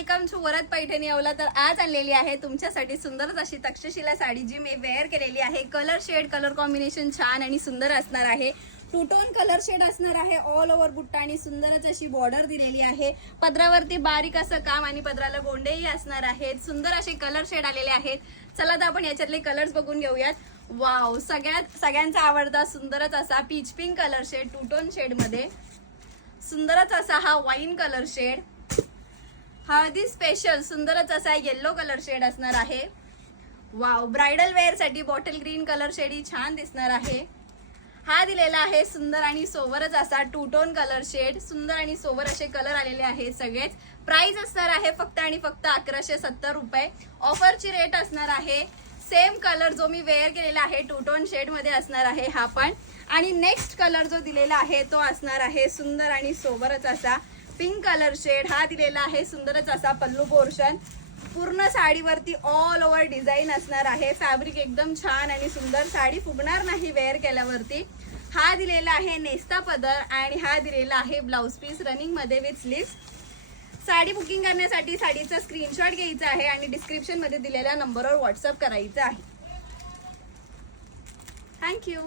Welcome to Varad Paithani अवला. तर आज आणलेली आहे तुमच्यासाठी सुंदरच अशी तक्षशिला साडी जी मी वेअर केलेली आहे. कलर शेड कलर कॉम्बिनेशन छान आणि सुंदर असणार आहे. टू टोन कलर शेड असणार आहे. ऑल ओव्हर बुट्टा आणि सुंदरच अशी बॉर्डर दिलेली आहे. पदरावरती बारीक असं काम आणि पदराला गोंडेही असणार आहेत. सुंदर असे कलर शेड आलेले आहेत. चला तर आपण याच्यातले कलर्स बघून घेऊयात. वाव, सगळ्यांचा आवडता सुंदरच असा peach pink colour shade two tone shade मध्ये. सुंदरच असा हा wine colour shade. Haldi special सुंदरच असा येलो कलर शेड असणार आहे. वाव, ब्राइडल वेअर साठी बॉटल ग्रीन कलर शेड ही छान दिसणार आहे. हा दिलेला आहे सुंदर आणि सोवरच असा टू टोन कलर शेड. सुंदर आणि सोवर असे कलर आलेले आहेत सगळेच. प्राइस असणार आहे फक्त आणि फक्त 1170 रुपये. ऑफरची रेट असणार आहे. सेम कलर जो मी वेअर केलेला आहे टू टोन शेड मध्ये असणार आहे हा पण. आणि नेक्स्ट कलर जो दिलेला आहे तो असणार आहे सुंदर आणि सोबरच असा पिंक कलर शेड. हा दिलेला आहे सुंदरच असा पल्लू पोर्शन. पूर्ण साडीवरती ऑल ओव्हर डिझाईन असणार आहे. फॅब्रिक एकदम छान आणि सुंदर. साडी फुगणार नाही वेअर केल्यावरती. हा दिलेला आहे नेस्ता पदर आणि हा दिलेला आहे ब्लाउज पीस रनिंग मध्ये विथ स्लीव्स. साडी बुकिंग करण्यासाठी साडीचा स्क्रीनशॉट घ्यायचा आहे आणि डिस्क्रिप्शन मध्ये दिलेल्या नंबरवर व्हॉट्सअप करायचं आहे. थँक्यू.